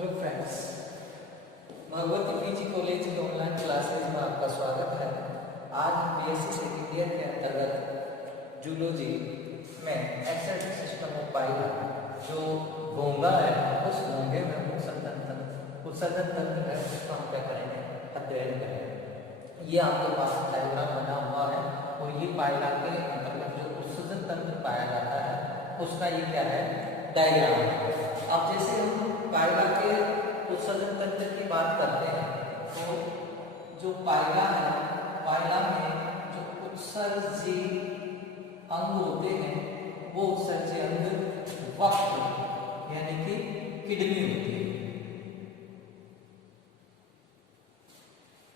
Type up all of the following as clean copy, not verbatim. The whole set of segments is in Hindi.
Hello friends, Bhagwati PG college के ऑनलाइन क्लासेज में आपका स्वागत है। आज हम बीएससी सेकेंड ईयर के अंतर्गत जूलॉजी में एक्सटेंशन सिस्टम ऑफ पाइला जो घोंगा है, उस घोंगे में उत्सर्जन तंत्र है, उसका हम क्या करेंगे, अध्ययन करेंगे। ये आपके पास डायग्राम बना हुआ है और ये पाइला के अंतर्गत जो उत्सर्जन तंत्र पाया जाता है उसका ये क्या है, डायग्राम है। अब जैसे हम पाइला के उत्सर्जन तंत्र की बात करते हैं तो जो पाइला है, पाइला में जो उत्सर्जी अंग होते हैं वो उत्सर्जी अंग वक्र यानी कि किडनी होती है।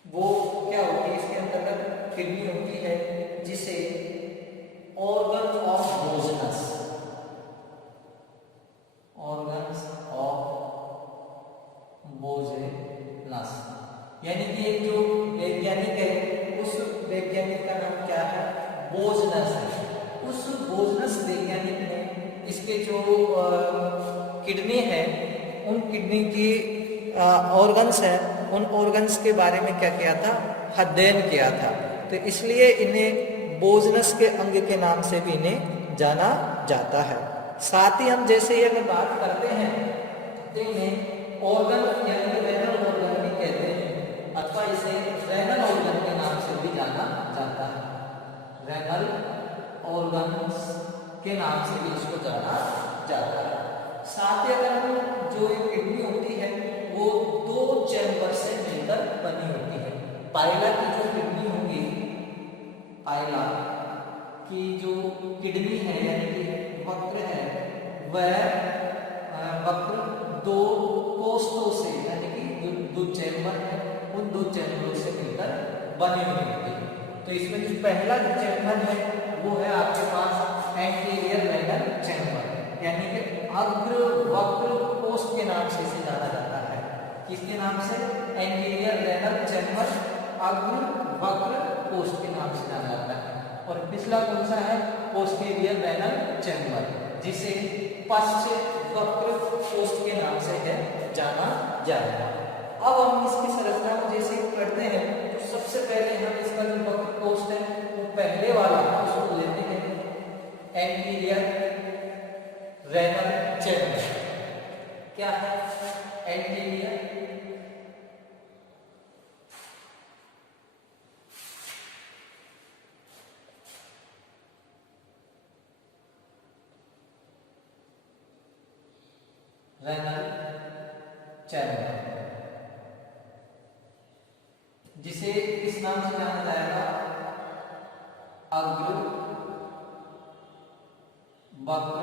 वो क्या होती है, इसके अंतर्गत किडनी होती है जिसे ऑर्गन ऑफ बोजनस, ऑर्गन्स ऑफ बोजेनस यानी कि एक जो वैज्ञानिक है उस वैज्ञानिक का नाम क्या है, बोजनस है। उस बोजनस वैज्ञानिक ने इसके जो किडनी है, उन किडनी की ऑर्गन्स है, उन ऑर्गन्स के बारे में क्या किया था, अध्ययन किया था। तो इसलिए इन्हें बोजनस के अंग के नाम से भी इन्हें जाना जाता है। साथ ही हम जैसे ही अगर बात करते हैं तो इन्हें ऑर्गन यानी कि रेनल ऑर्गन भी कहते हैं अथवा इसे रेनल ऑर्गन के नाम से भी जाना जाता है। रेनल ऑर्गन्स के नाम से भी इसको जाना जाता है। साथ ही अगर हम जो एक किडनी होती है वो दो चैम्बर से मिलकर बनी होती है। पाइला की जो किडनी होगी, पाइला की जो किडनी है यानी कि वक्र है, वह वक्र दो कोष्ठों से यानी कि दो चैम्बर है, उन दो चैम्बरों से मिलकर बनी हुई होती है। तो इसमें जो पहला जो चैम्बर है वो है आपके पास एंटीरियर रेनल चैम्बर यानी कि अग्र वक्र कोष्ठ के नाम से इसे जाना जाता है। किसके नाम से, एंटीरियर रेनल चैम्बर, अग्र वक्र कोष्ठ के नाम से जाना जाता है। और पिछला कौन सा है, पोस्टीरियर रेनल चैम्बर, जिसे पश्चिम वक्र कोष्ठ के नाम से है जाना जाएगा। अब हम इसकी संरचना को जैसे पढ़ते हैं तो सबसे पहले हम इसका जो वक्र कोष्ठ है वो पहले वाला उसको लेते हैं एंटीरियर रेनल चैम्बर। क्या है एंटीरियर रेनल चैम्बर, जिसे किस नाम से जाना जाएगा, अग्र वक्र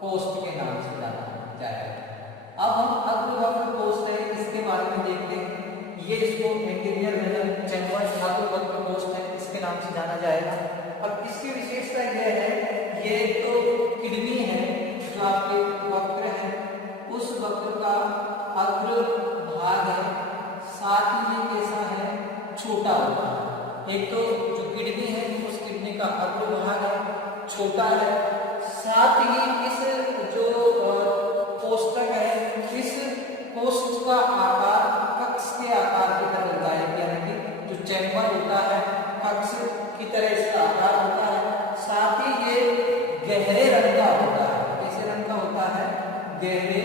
कोष्ठ के नाम से जाना जाएगा। अब हम अग्र वक्र कोष्ठ है इसके बारे में देखते हैं। ये इसको एंटीरियर रेनल चैम्बर अग्र वक्र कोष्ठ है इसके नाम से जाना जाएगा। अब इसकी विशेषता यह है, ये तो किडनी है जो आपके वक्र है, उस वक्र का अग्र भाग है, साथ ही ये कैसा है, छोटा होता है। एक तो जो किडनी है उस किडनी का अग्र भाग है, छोटा है, साथ ही इस जो कोष्ठक है, इस कोष्ठ का आकार कक्ष के आकार की तरह होता है, यानी कि जो चैम्बर होता है कक्ष की तरह इसका आकार होता है। साथ ही ये गहरे रंग का होता है। कैसे रंग का होता है, गहरे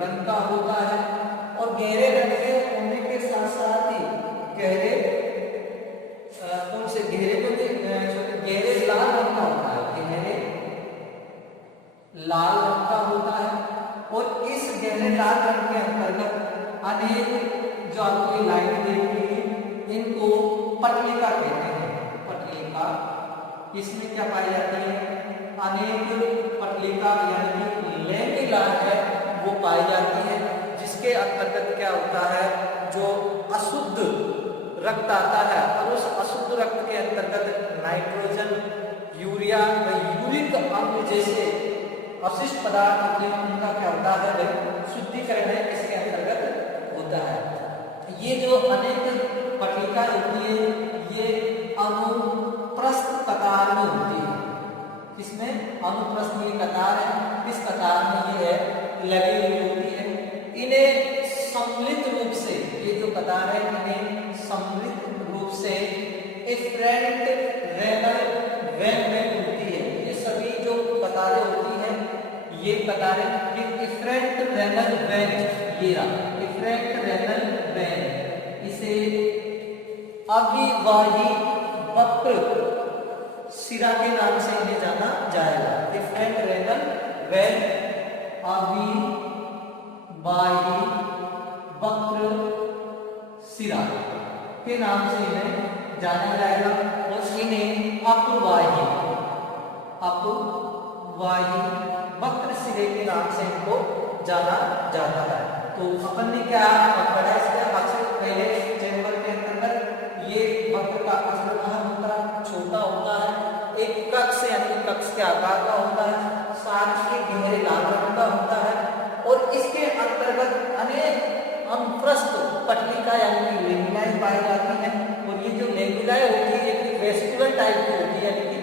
रंग का होता है। और गहरे रंग के होने के साथ साथ ही गहरे कौन से गहरे को गहरे लाल रंग का होता है, गहरे लाल रंग का होता है। और इस गहरे लाल रंग के अंतर्गत अनेक जो आपको लाइन देखी इनको पटलिका कहते हैं। पटलिका, इसमें क्या पाई जाती है, अनेक पटलिका यानी कि लैमेला है वो पाई जाती है, जिसके अंतर्गत क्या होता है, जो अशुद्ध रक्त आता है और उस अशुद्ध रक्त के अंतर्गत नाइट्रोजन, यूरिया व यूरिक अम्ल जैसे अवशिष्ट पदार्थ होते हैं, उनका क्या होता है, वह शुद्धिकरण है इसके अंतर्गत होता है। ये जो अनेक पटलिका होती है ये अनुप्रस्थ कतार में होती है। किसमें, अनुप्रस्थ में कतार है, इस कतार में ये है लगी हुई होती है। इन्हें सम्मिलित रूप से इफरेंट रेनल वेन में घूमती है। ये सभी जो कतारें होती हैं, ये कतारें इफरेंट रेनल वेन, ये रहा इफरेंट रेनल वेन, इसे अविवाही वक्र सिरा के नाम से इन्हें जाना जाएगा। इफरेंट रेनल वेन अविवाही वक्र सिरा के नाम से इन्हें जाना जाएगा और इन्हें अपवाही वक्र सिरे के नाम से इनको जाना जाता है। तो अपन ने क्या पढ़ा इसका सबसे पहले चैम्बर के अंतर्गत ये वक्र का अग्रभाग होता है, छोटा होता है, एक कक्ष यानी कक्ष के आकार का होता है, साथ ही गहरे लाल रंग का होता है और इसके अंतर्गत अनेक अनुप्रस्थ पट्टिका यानी कि लेमिनाएं पाई जाती हैं। और ये जो लेमिनाएं होती है ये वेस्कुलर टाइप की होती है, यानी कि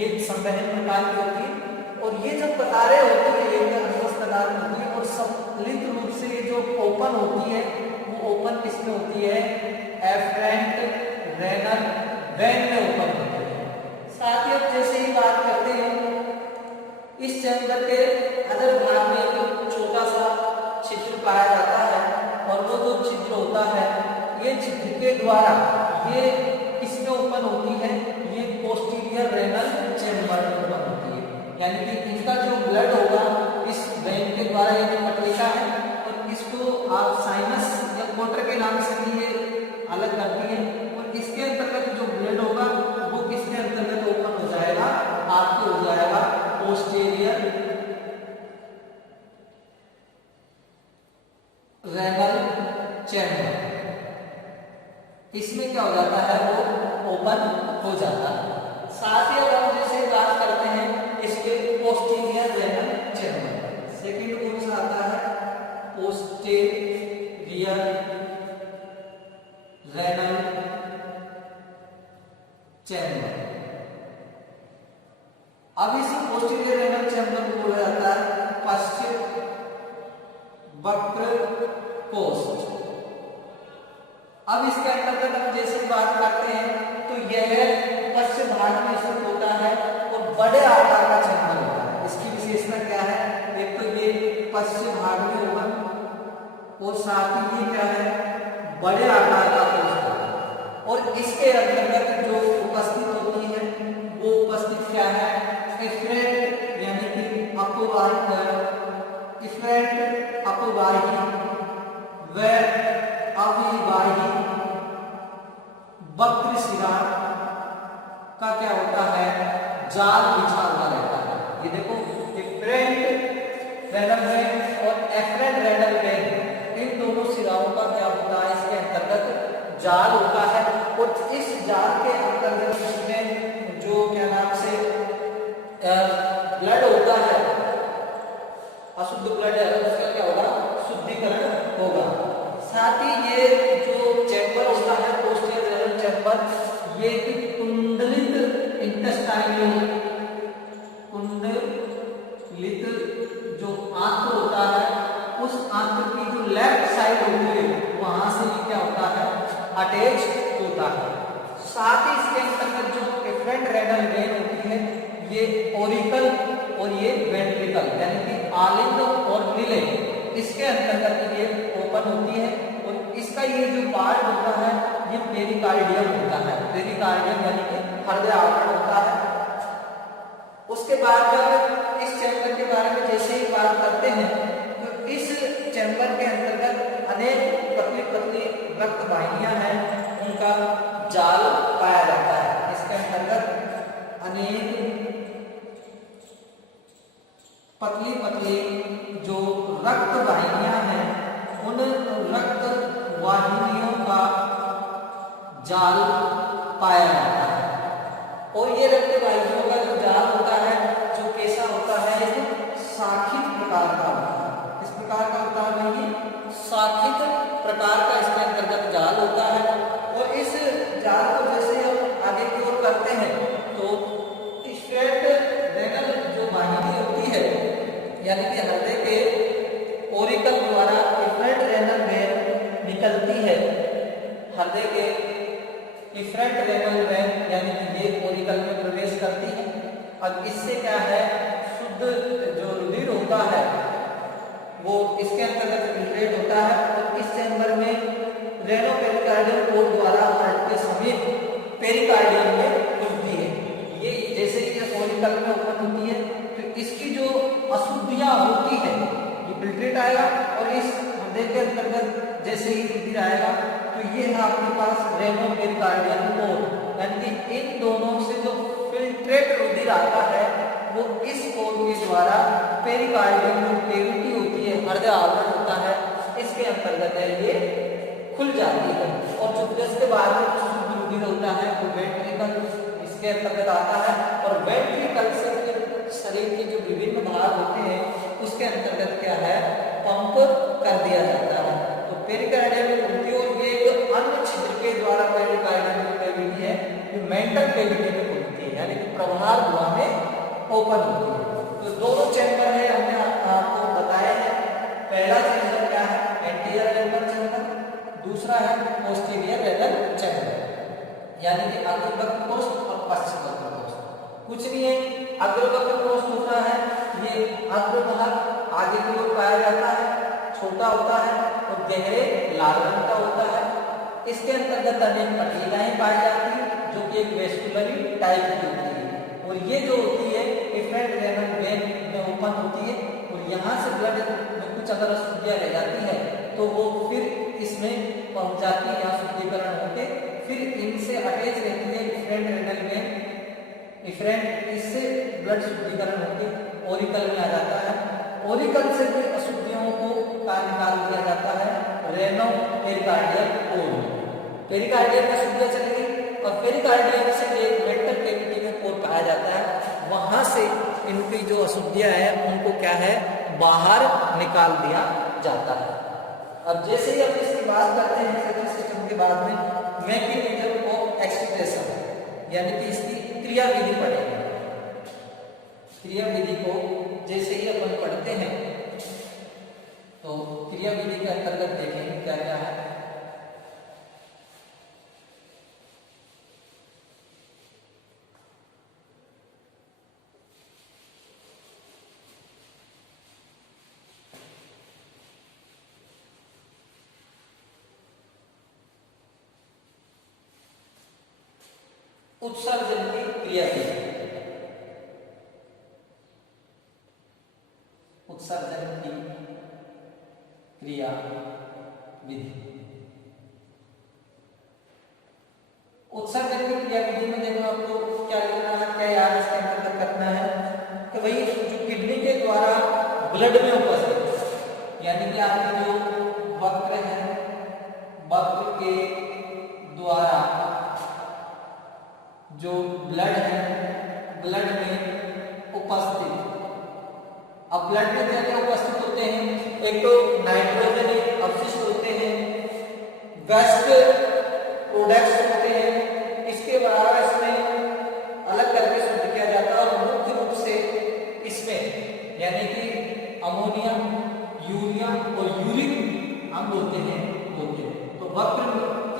ये संवहन प्रकार की होती है। और ये जो कतारें होती है ये अनुप्रस्थ कतार होती है और सम्मिलित रूप से ये जो ओपन होती है वो ओपन किसमें होती है, एफरेंट रेनल वेन में ओपन होती है। साथ ही अब जैसे ही बात करते हैं इस चैम्बर के अदर भाग में एक छोटा सा छिद्र पाया जाता है और वो जो छिद्र होता है ये छिद्र के द्वारा ये किसमें ओपन होती है, ये पोस्टीरियर रेनल चैम्बर में ओपन होती है। यानी कि इनका जो ब्लड होगा इस वेन के द्वारा ये जो पट्टिका है और इसको आप साइनस या कोटर के नाम से भी ये अलग करती है और इसके अंतर्गत जो ब्लड होगा वो किसके अंतर्गत ओपन हो जाएगा, आपके हो जाएगा पोस्टीरियर रेनल चैम्बर। इसमें क्या हो जाता है, वो ओपन हो जाता है। साथ ही अब हम जैसे बात करते हैं इसके पोस्टीरियर रेनल चैम्बर, सेकंड कौन सा आता है, पोस्टीरियर रेनल चैम्बर। अब इस पोस्टीरियर रेनल चैम्बर को बोला जाता है पश्चिम वक्र कोष्ठ। अब इसके अंतर्गत हम जैसे बात करते हैं तो यह पश्चिम भाग में स्थित होता है और बड़े आकार का चैम्बर होता है। इसकी विशेषता क्या है, एक तो ये पश्चिम भाग में होगा और साथ ही ये क्या है, बड़े आकार का कोष्ठ। और इसके अंतर्गत जो उपस्थित होती है वो उपस्थित क्या है, इफरेंट यानी कि अपवाही व अविवाही वक्र सिरा का क्या होता है, जाल बिछा हुआ रहता है। ये देखो इफरेंट रेनल वेन और एफरेंट रेनल वेन, इन दोनों सिराओं का क्या होता है, इसके अंतर्गत जाल होता है। और इस जाल के अंतर्गत इसमें जो क्या नाम से ब्लड होता है, अशुद्ध ब्लड है, उसका क्या होगा, शुद्धिकरण होगा। साथ ही ये जो चैम्बर होता है पोस्टीरियर रेनल चैम्बर, ये कुंडलित इंटेस्टाइनल कुंडलित जो आंत्र होता है उस आंत्र की जो लेफ्ट साइड होती है वहां से ये क्या होता है, अटैच होता है। साथ ही इसके अंतर्गत जो इफरेंट रेनल वेन होती है ये ओरिकल और ये वेंट्रिकल यानी कि आलिंद और निले, इसके अंतर्गत ये ओपन होती है। और इसका ये जो पार्ट होता है ये पेरिकार्डियम होता है, पेरिकार्डियम यानी कि हृदय आवरण होता है। उसके बाद जब इस चैम्बर के बारे में जैसे ही बात करते हैं तो इस चैम्बर के अंतर्गत अनेक पतली पतली रक्त वाहिनियां हैं, उनका जाल पाया जाता है। इसके अंतर्गत अनेक पतली पतली जो रक्त वाहिनियां हैं उन रक्त वाहिनियों का जाल पाया जाता है। और ये रक्त वाहिनियों का जो जाल होता है जो कैसा होता है, शाखित प्रकार का होता है। किस प्रकार का होता है भाई, शाखित प्रकार का इसके अंतर्गत जाल होता है। और इस जाल को जैसे हम आगे की ओर करते हैं तो इफरेंट रेनल जो वाहिनी होती है यानी कि हृदय के ओरिकल द्वारा इफरेंट रेनल वेन निकलती है, हृदय के इफरेंट रेनल वेन यानी कि ये ओरिकल में प्रवेश करती है। अब इससे क्या है, शुद्ध जो रुधिर होता है वो इसके अंतर्गत फिल्ट्रेट होता है और इस चैम्बर में रेनो पेरिकार्डियल कोड द्वारा ब्लड के समीप पेरिकार्डियम में खुलती है। ये जैसे ही ये ओरिकल में ओपन होती है तो इसकी जो अशुद्धियां होती है ये फिल्ट्रेट आएगा और इस हृदय के अंतर्गत जैसे ही रुधिर आएगा तो ये है आपके पास रेनो पेरिकार्डियल कोड, यानी इन दोनों से जो फिल्ट्रेट रुधिर आता है वो इस कोड के द्वारा पेरिकार्डियम जो कैविटी होती है, हृदय आवरण होता है, इसके अंतर्गत है ये खुल जाती है। और जो इसके बाद में जो शुद्ध रुधिर होता है वो वेंट्रिकल इसके अंतर्गत आता है और वेंट्रिकल से फिर शरीर के जो विभिन्न भाग होते हैं उसके अंतर्गत क्या है, पंप कर दिया जाता है। तो पेरिकार्डियम में खुलती है और ये एक अन्य छिद्र के द्वारा पेरिकार्डियम की कैविटी है जो मेंटल कैविटी में खुलती है, यानी कि प्रभार गुहा में ओपन होती है। तो दोनों चैम्बर है, हमने आपको बताया है। पहला चैम्बर क्या है, एंटीरियर रेनल चैम्बर, दूसरा है पोस्टीरियर रेनल चैम्बर, यानी कि अग्रवक्र कोष्ठ और पश्चिम वक्र कोष्ठ। कुछ नहीं है, अग्रवक्र कोष्ठ होता है ये अग्र भाग आगे की ओर पाया जाता है, छोटा होता है और गहरे लाल रंग का होता है। इसके अंतर्गत अनेक पटलिकाएं पाई जाती है जो कि एक वेस्कुलरी टाइप की होती है और ये जो होती है इफरेंट रेनल वेन में ओपन होती है और यहाँ से ब्लड में कुछ अगर अशुद्धियां रह जाती है तो वो फिर इसमें पहुंच जाती है, यहाँ शुद्धिकरण होते फिर इनसे अटैच रहती है इफरेंट रेनल वेन। इफरेंट इससे ब्लड शुद्धिकरण होकर ओरिकल में आ जाता है। ओरिकल से भी अशुद्धियों को निकाल दिया जाता है रेनो पेरिकार्डियल कोड। पेरिकार्डियल में शुद्धियां चली गई और पेरिकार्डियल से एक मेंटल कैविटी में कोड पाया जाता है, वहां से इनकी जो अशुद्धियां है उनको क्या है, बाहर निकाल दिया जाता है। अब जैसे ही हम इसकी बात करते हैं सेकंड सिस्टम के बाद में मैकेनिज्म ऑफ एक्सक्रीशन यानी कि इसकी क्रिया विधि पढ़ेंगे। क्रिया विधि को जैसे ही अपन पढ़ते हैं तो क्रिया विधि के अंतर्गत देखेंगे क्या क्या है। उत्सर्जन की क्रिया विधि, उत्सर्जन की क्रिया विधि। उत्सर्जन की क्रिया विधि में देखो आपको क्या लिखना है, क्या याद इसके अंतर्गत करना है कि भाई जो किडनी के द्वारा ब्लड में उपस्थित यानी कि आपके जो वक्र है, वक्र के द्वारा जो ब्लड है, ब्लड में उपस्थित, अब ब्लड में क्या क्या उपस्थित होते हैं, एक तो नाइट्रोजन अवशिष्ट होते हैं, वेस्ट प्रोडक्ट्स होते हैं, इसके अलावा इसमें अलग करके शुद्ध किया जाता है और मुख्य रूप से इसमें यानी कि अमोनिया, यूरिया और यूरिक अम्ल होते हैं। तो वक्र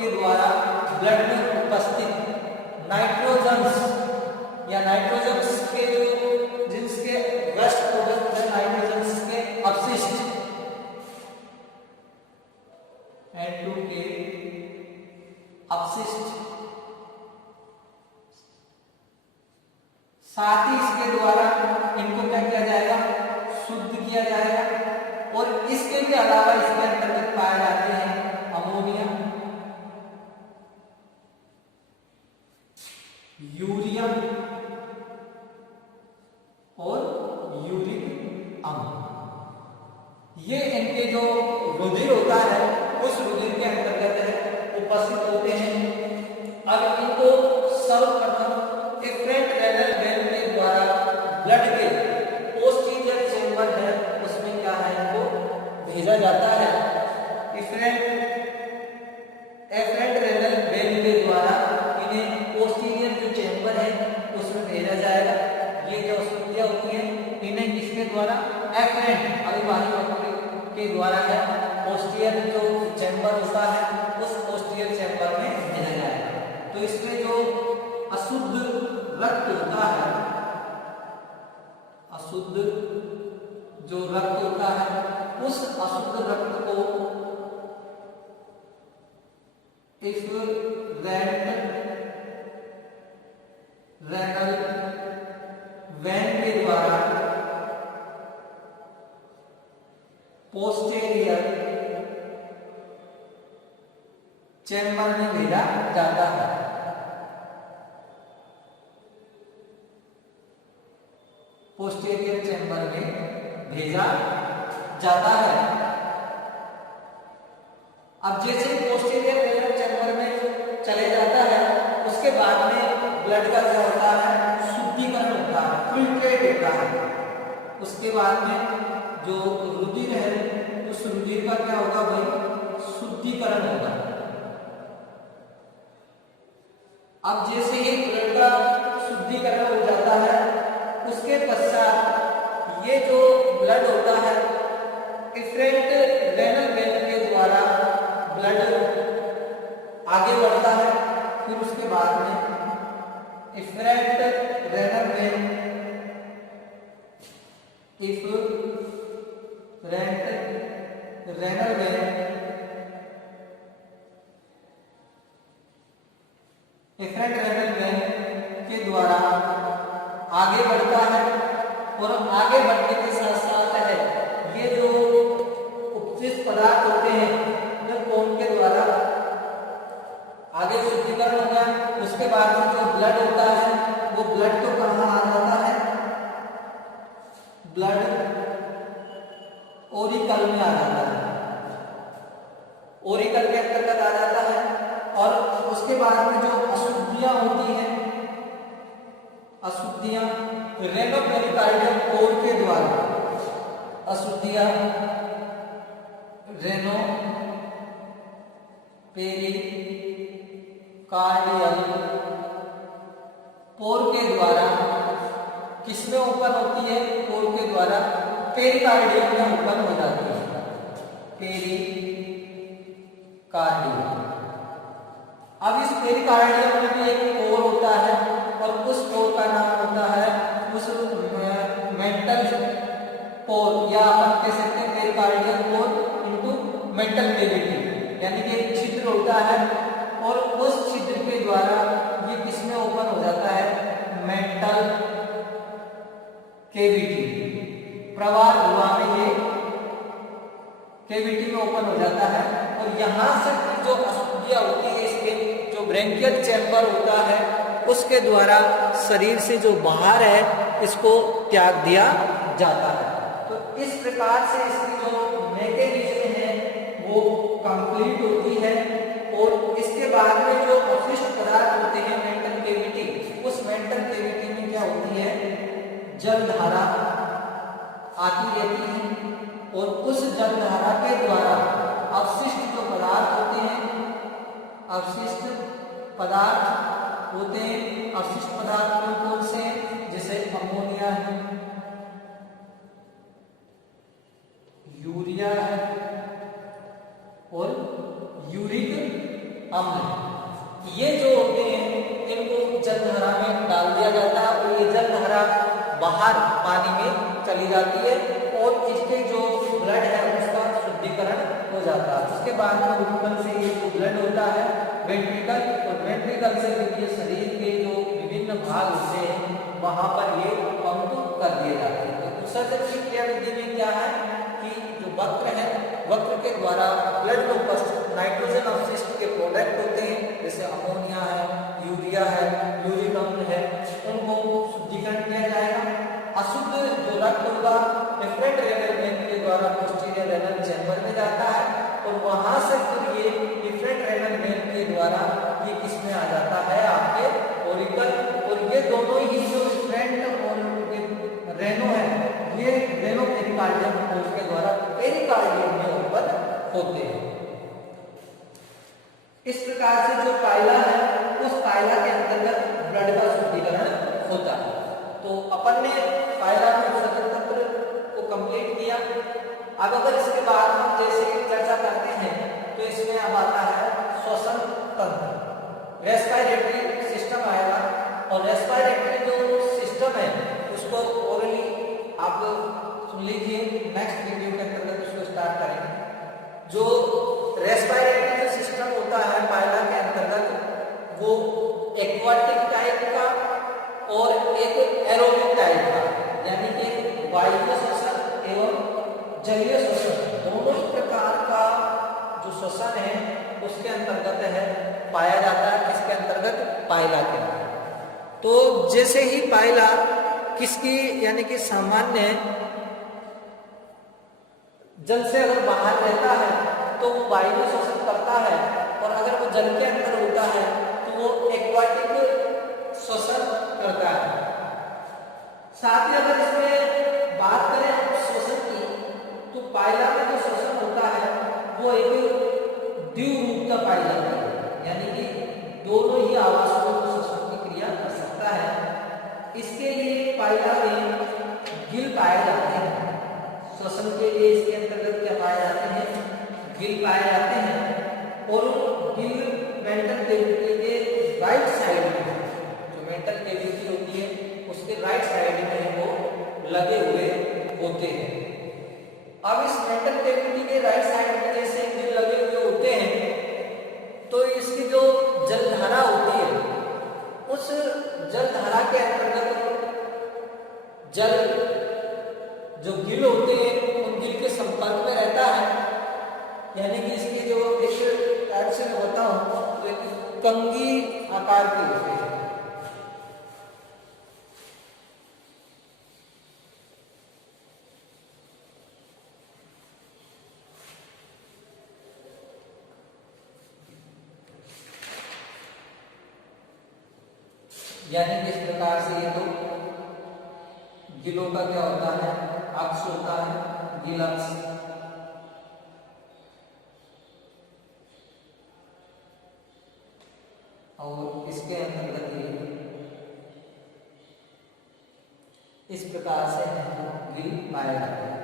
के द्वारा ब्लड में उपस्थित नाइट्रोजन्स या नाइट्रोजन्स के जो जिनके वेस्ट प्रोडक्ट है, नाइट्रोजन्स के अपशिष्ट N2 के अपशिष्ट, साथ ही इसके द्वारा इनको क्या किया जाएगा, शुद्ध किया जाएगा। और इसके भी अलावा इसके अंतर्गत पाए जाते हैं अमोनिया, यूरिया और यूरिक अम्ल। ये इनके जो रुधिर होता है उस रुधिर के अंतर्गत है उपस्थित होते हैं। अब इनको सर्वप्रथम इफरेंट रेनल वेन के द्वारा ब्लड के पोस्टीरियर चेंबर है उसमें क्या है, इनको भेजा जाता है। इफरेंट रेनल वेन के द्वारा इन्हें पोस्टीरियर जो चेंबर है उसमें भेजा जाएगा। ये जो अशुद्धियां होती हैं इन्हें किसके द्वारा, एफरेंट अविभाज्य वक्र के द्वारा है पोस्टीरियर जो चेंबर होता है उस पोस्टीरियर चेंबर में भेजा जाएगा। तो इस रक्त होता है, अशुद्ध जो रक्त होता है, उस अशुद्ध रक्त को इफरेंट रेनल वैन के द्वारा पोस्टेरियर चैम्बर में भेजा जाता है। पोस्टेरियर चैम्बर में भेजा जाता है। अब जैसे पोस्टेरियर रेनल चैम्बर में चले जाता है, उसके बाद में ब्लड का क्या होता है, शुद्धिकरण होता है, फिल्ट्रेट होता है। उसके बाद में जो रुधिर है, उस रुधिर का क्या होगा भाई, शुद्धिकरण होगा। अब जैसे ही ब्लड का शुद्धिकरण हो जाता है, उसके पश्चात ये जो ब्लड होता है इफरेंट रेनल वेन के द्वारा ब्लड आगे बढ़ता है। फिर उसके बाद में efferent renal vein renal vein efferent renal vein के द्वारा आगे बढ़ता है, और आगे बढ़ने के साथ साथ है ये जो उपस्थित पदार्थ होते हैं जो कौन के द्वारा आगे शुद्धिकरण होगा। उसके बाद में जो ब्लड होता है वो ब्लड तो कहाँ आ जाता है, ब्लड ओरिकल में आ जाता है, ओरिकल के अंतर्गत आ जाता है। और उसके बाद में जो अशुद्धियां होती हैं, अशुद्धियां रेनो पेरिकार्डियम कोर के द्वारा, अशुद्धियां रेनो पेरिकार्डियल पोर के द्वारा किसमें ओपन होती है, पोर के द्वारा पेरिकार्डियम में ओपन हो जाती है, पेरिकार्डियम। अब इस पेरिकार्डियम में भी एक पोर होता है, और उस पोर का नाम होता है उस मेंटल पोर, या अपन कह सकते हैं पेरिकार्डियम पोर इनटू मेंटल कैविटी, यानी कि एक छिद्र होता है, और उस छिद्र के द्वारा ये किसमें ओपन हो जाता है, मेंटल कैविटी, प्रवाह हुआ में ये कैविटी में ओपन हो जाता है। और यहां से जो अशुद्धियां होती है इसके जो ब्रेंकियल चैम्बर होता है उसके द्वारा शरीर से जो बाहर है इसको त्याग दिया जाता है। तो इस प्रकार से इसकी जो मैकेनिज्म है वो कंप्लीट होती है। और इसके बाद में जो अवशिष्ट पदार्थ होते हैं मेंटल कैविटी, उस मेंटल कैविटी में क्या होती है, जल धारा आती रहती है, और उस जल धारा के द्वारा अवशिष्ट जो पदार्थ होते हैं, अवशिष्ट पदार्थ होते हैं, अवशिष्ट पदार्थ कौन से हैं, जैसे अमोनिया है, यूरिया है, और यूरिक अम्ल, ये जो होते हैं इनको जलधारा में डाल दिया जाता है, और ये जलधारा बाहर पानी में चली जाती है, और इसके जो ब्लड है उसका शुद्धिकरण हो जाता है। उसके बाद में ऊपर से ये जो ब्लड होता है वेंट्रिकल, और वेंट्रिकल से ये शरीर के जो विभिन्न भाग होते हैं वहां पर ये पंप कर दिए जाते हैं। तो उत्सर्जन की क्रिया विधि में क्या है कि जो वक्र है, वक्र के द्वारा ब्लड में उपस्थित नाइट्रोजन अवशिष्ट के प्रोडक्ट होते हैं, जैसे अमोनिया है, यूरिया है, यूरिक अम्ल है, उनको शुद्धिकरण किया जाएगा। अशुद्ध जो रक्त होगा इफरेंट रेनल वेन के द्वारा पोस्टीरियर रेनल चैम्बर में जाता है, और वहां से फिर ये इफरेंट रेनल वेन के द्वारा ये किसमें आ जाता है, आपके ओरिकल। और ये दोनों ही जो इफरेंट और रेनो है ये रेनो पेरिकार्डियम के द्वारा पेरिकार्डियम में ओपन होते हैं। इस प्रकार से जो कायला है उस कायला के अंतर्गत ब्लड का शुद्धिकरण होता है। तो अपन ने कायला में उत्सर्जन तंत्र को कंप्लीट किया। अब अगर इसके बाद हम जैसे चर्चा करते हैं तो इसमें अब आता है श्वसन तंत्र, रेस्पिरेटरी सिस्टम आएगा। और रेस्पिरेटरी जो सिस्टम है उसको ओरली आप सुन लीजिए, नेक्स्ट वीडियो के अंतर्गत उसको स्टार्ट करेंगे। जो रेस्पिरेटरी जो सिस्टम होता है पायला के अंतर्गत वो एक्वाटिक टाइप का और एक एरोबिक टाइप का, यानी कि वायु श्वसन एवं जलीय श्वसन दोनों ही प्रकार का जो श्वसन है उसके अंतर्गत है पाया जाता है। किसके अंतर्गत? पायला के अंतर्गत। तो जैसे ही पायला किसकी यानी कि सामान्य जल से अगर बाहर रहता है तो वो वायु श्वसन करता है, और अगर वो जल के अंदर होता है तो वो एक्वाटिक श्वसन करता है। साथ ही अगर इसमें बात करें श्वसन की तो पायला में जो श्वसन होता है वो एक द्विरूपता पाई जाती है, यानी कि दोनों ही आवासों में श्वसन की क्रिया कर सकता है। इसके लिए पायला में गिल पाए जाते हैं। श्वसन के लिए इसके अंतर्गत क्या पाए जाते हैं? गिल पाए जाते हैं, और गिल मेंटल कैविटी के राइट साइड में, जो मेंटल कैविटी होती है उसके राइट साइड में वो लगे हुए होते हैं। अब इस मेंटल कैविटी के राइट साइड में जैसे गिल लगे हुए होते हैं तो इसकी जो जलधारा होती है उस जलधारा के अंतर्गत जल जो गिल होते हैं उन गिल के संपर्क में रहता है, यानी कि इसकी जो एक टाइप से मैं बताऊं तो एक कंघी आकार के होते हैं। यानी कि इस प्रकार से ये तो गिलों का क्या होता है? अक्ष होता है, गिल अक्ष। और इसके अंतर्गत ये इस प्रकार से गिल पाए जाते हैं।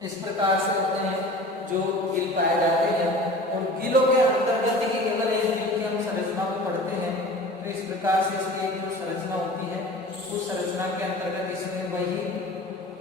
इस प्रकार से होते हैं जो गिल पाए जाते हैं, और गिलों के अंतर्गत ही केवल एक गिल की हम संरचना को पढ़ते हैं। तो इस प्रकार से इसकी एक जो संरचना होती है उस संरचना के अंतर्गत इसमें वही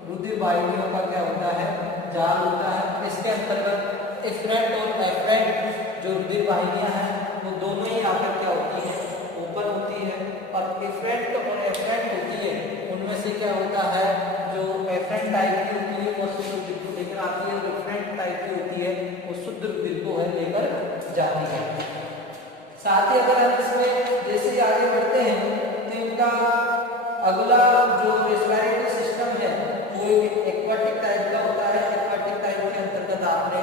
रुधिर वाहिनियों का क्या होता है? जाल होता है। इसके अंतर्गत एफरेंट और एफरेंट जो रुधिर वाहिनियां हैं वो दोनों ही आकर क्या होती है? ओपन होती है। और एफरेंट और एफरेंट होती है उनमें से क्या होता है? जो एफरेंट टाइप की होती है वो शुद्ध रुधिर को लेकर आती है, जो एफरेंट टाइप की होती है वो शुद्ध रुधिर को है लेकर जाती है। साथ ही अगर हम इसमें जैसे आगे बढ़ते हैं तो इनका अगला जो रेस्पिरेटरी सिस्टम है वो एक्वाटिक टाइप का होता है। एक्वाटिक टाइप के अंतर्गत आपने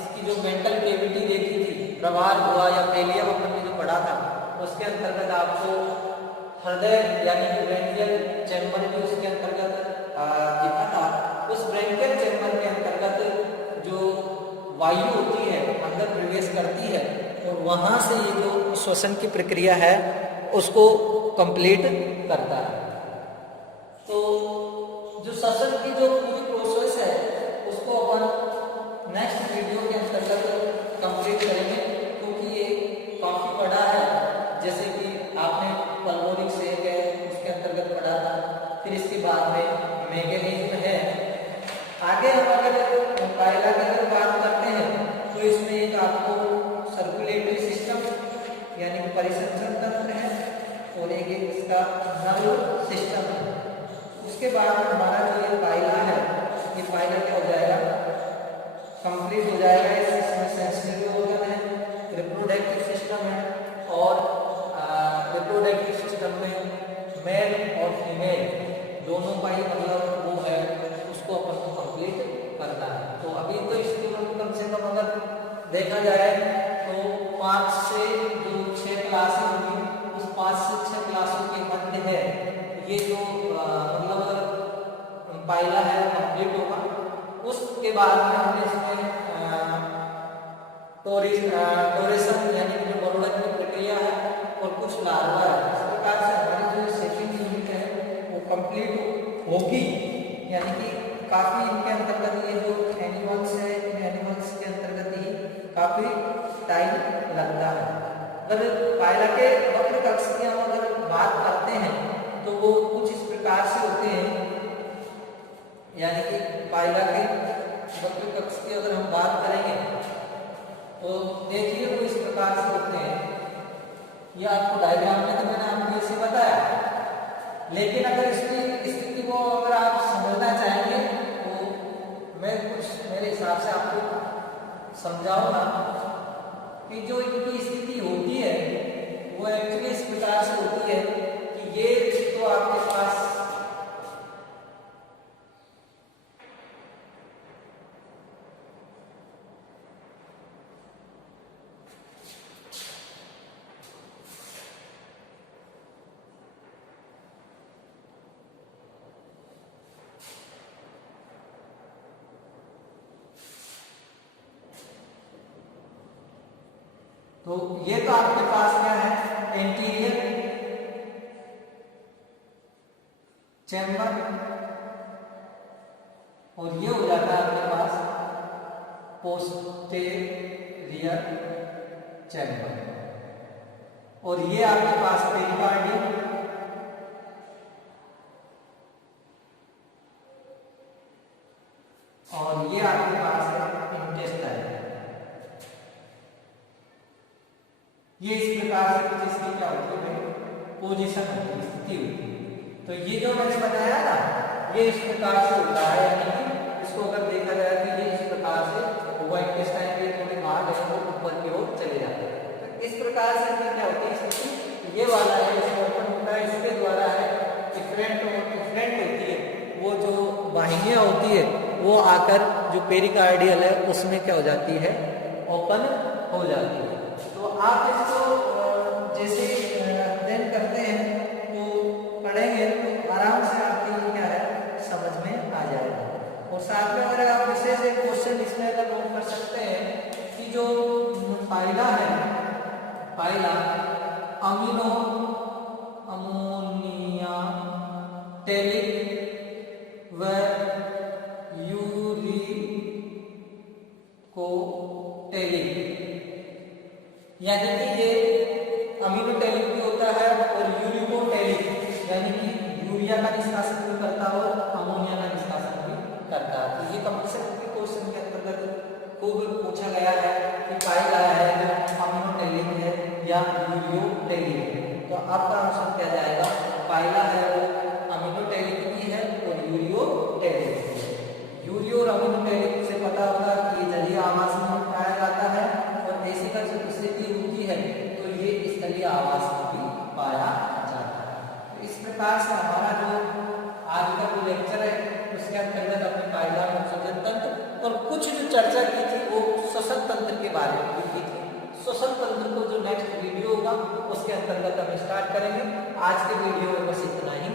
इसकी जो मेंटल कैविटी देखी थी, प्रवाह हुआ या पेलियम अपन ने जो पढ़ा था, उसके अंतर्गत आपको हृदय यानी कि ब्रेंकियल चैम्बर भी उसके अंतर्गत दिखा था। उस ब्रेंकियल चैम्बर के अंतर्गत जो वायु होती है अंदर प्रवेश करती है, और वहां से ये जो श्वसन की प्रक्रिया है उसको कंप्लीट करता है। तो जो श्वसन की जो पूरी प्रोसेस है उसको अपन नेक्स्ट वीडियो के अंतर्गत कंप्लीट करेंगे, क्योंकि ये काफी बड़ा है। जैसे कि आपने पल्मोनिक सेक है उसके अंतर्गत पढ़ा था, फिर इसके बाद में मैकेनिज्म है। आगे हम अगर पायला की अगर बात करते हैं तो इसमें एक आपको सर्कुलेटरी सिस्टम यानी कि परिसंचरण तंत्र है, और एक इसका नर्व सिस्टम है। उसके बाद हमारा जो ये पायला है, ये पायला क्या हो जाएगा? कंप्लीट हो जाएगा। इसमें सेंसिटिव ऑर्गन है, रिप्रोडक्टिव सिस्टम है, और रिप्रोडक्टिव सिस्टम में मेल और फीमेल दोनों का ही मतलब वो है, उसको अपन को कंप्लीट करना है। तो अभी तो इसके कम से कम अगर देखा जाए तो 5 से जो 6 क्लासें होंगी, उस 5 से 6 क्लासों के मध्य है ये जो मतलब पायला है कंप्लीट होगा। उसके बाद में हमने इसमें टोरेशन यानी कि जो बहुलक की प्रक्रिया है और कुछ लार्वा है, इस प्रकार से होगी, यानी कि काफी इनके अंतर्गत ये जो एनिमल्स है, इन एनिमल्स के अंतर्गत ही काफी टाइम लगता है। अगर पायला के वक्र कक्ष की हम अगर बात करते हैं तो वो कुछ इस प्रकार से होते हैं, यानी कि पायला के वक्र कक्ष की अगर हम बात करेंगे तो देखिए वो इस प्रकार से होते हैं। ये आपको डायग्राम में तो मैंने आपको ऐसे बताया, लेकिन अगर इसकी स्थिति को अगर आप समझना चाहेंगे तो मैं कुछ मेरे हिसाब से आपको समझाऊंगा कि जो इनकी स्थिति होती है वो एक्चुअली इस प्रकार से होती है कि ये तो आपके पास तो ये तो आपके पास क्या है, एंटीरियर चैम्बर, और ये हो जाता है आपके पास पोस्टेरियर चैम्बर, और ये आपके पास पेरिकार्डियम, और ये आपके पास है इंटेस्टाइन। ये इस प्रकार से कुछ इसकी क्या होती है, पोजीशन होती है, स्थिति होती है। तो ये जो मैंने बताया ना, ये इस प्रकार से होता है, यानी कि इसको अगर देखा जाए तो ये इस प्रकार से होगा, इंटेस्टाइन के थोड़े भाग है वो ऊपर की ओर चले जाते हैं। तो इस प्रकार से क्या होती है स्थिति, ये वाला है इसको ओपन होता है, इसके द्वारा है इफरेंट होती है, वो जो वाहिनियां होती है वो आकर जो पेरिकार्डियल है उसमें क्या हो जाती है, ओपन हो जाती है। तो आप इसको जैसे अध्ययन करते हैं तो पढ़ेंगे तो आराम से आपके क्या है समझ में आ जाएगा। और साथ में अगर आप विशेष एक क्वेश्चन इसमें अगर नोट कर सकते हैं कि जो पाइला है, पाइला अमीनो अमोनिया टेलिक व यूरिकोटेलिक, यानी कि ये अमीनोटेलिक भी होता है और यूरिकोटेलिक, यानी कि यूरिया का निष्कासन भी करता है और अमोनिया का निष्कासन भी करता है। तो ये कंपल्सरी क्वेश्चन के अंतर्गत खूब पूछा गया है कि पाइला है जो अमीनोटेलिक है या यूरियोटेलिक है। तो आपका आंसर क्या जाएगा, पाइला है वो अमीनोटेलिक भी है और यूरियोटेलिक है। यूरियो और अमीनोटेलिक से पता होगा कि ये जलीय आवास में पाया जाता है, और ऐसी का जो स्थिति होती है तो ये स्थलीय आवास में भी पाया जाता है। तो इस प्रकार से हमारा जो आज का जो लेक्चर है उसके अंतर्गत अपने पाइला में उत्सर्जन तंत्र और कुछ जो चर्चा की थी वो श्वसन तंत्र के बारे में भी की थी। श्वसन तंत्र को जो नेक्स्ट वीडियो होगा उसके अंतर्गत हम स्टार्ट करेंगे। आज के वीडियो में बस इतना ही।